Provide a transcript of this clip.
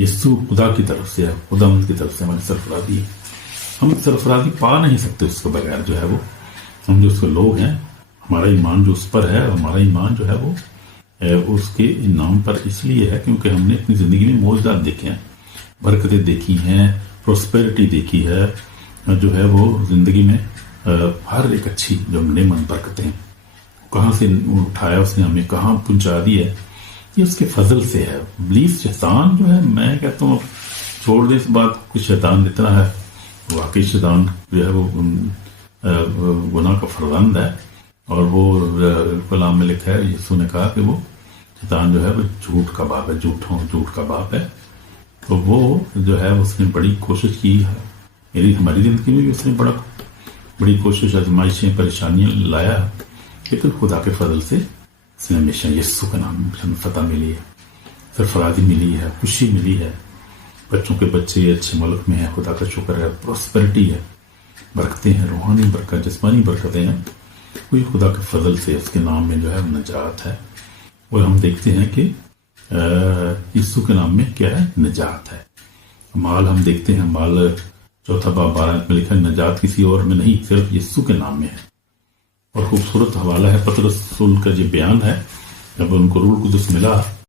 یسوع خدا کی طرف سے ہے، خدا ان کی طرف سے ہماری سرفرازی ہے. ہم سرفرازی پا نہیں سکتے اس کے بغیر. جو ہے وہ ہم جو اس کے لوگ ہیں، ہمارا ایمان جو اس پر ہے، ہمارا ایمان جو ہے وہ اس کے نام پر اس لیے ہے کیونکہ ہم نے اپنی زندگی میں معجزات دیکھے ہیں، برکتیں دیکھی ہیں، پروسپیرٹی دیکھی ہے. جو ہے وہ زندگی میں ہر ایک اچھی جو نعمت برکتیں ہیں، کہاں سے اٹھایا اس نے، ہمیں کہاں پہنچا دی ہے، یہ اس کے فضل سے ہے. ابلیس شیطان جو ہے، میں کہتا ہوں چھوڑ دیں اس بات کو، شیطان اتنا ہے، واقعی شیطان جو ہے وہ گناہ کا فرزند ہے. اور وہ کلام میں لکھا ہے، یسوع نے کہا کہ وہ شیطان جو ہے وہ جھوٹ کا باپ ہے، جھوٹ کا باپ ہے. تو وہ جو ہے اس نے بڑی کوشش کی ہے، ہماری زندگی میں بھی اس نے بڑی کوشش، آزمائشیں، پریشانیاں لایا، لیکن خدا کے فضل سے اس نے ہمیشہ یسوع کا نام ہمیں فتح ملی ہے، سرفرازی ملی ہے، خوشی ملی ہے. بچوں کے بچے اچھے ملک میں ہیں، خدا کا شکر ہے، پروسپیرٹی ہے، برکتیں ہیں، روحانی برکت، جسمانی برکتیں ہیں. کوئی خدا کے فضل سے اس کے نام میں جو ہے نجات ہے. اور ہم دیکھتے ہیں کہ یسوع کے نام میں کیا ہے؟ نجات ہے. مال ہم دیکھتے ہیں، مال 4 باب 12 میں لکھا ہے، نجات کسی اور میں نہیں، صرف یسوع کے نام میں ہے. اور خوبصورت حوالہ ہے پطرس رسول کا جو بیان ہے، جب ان کو روح القدس ملا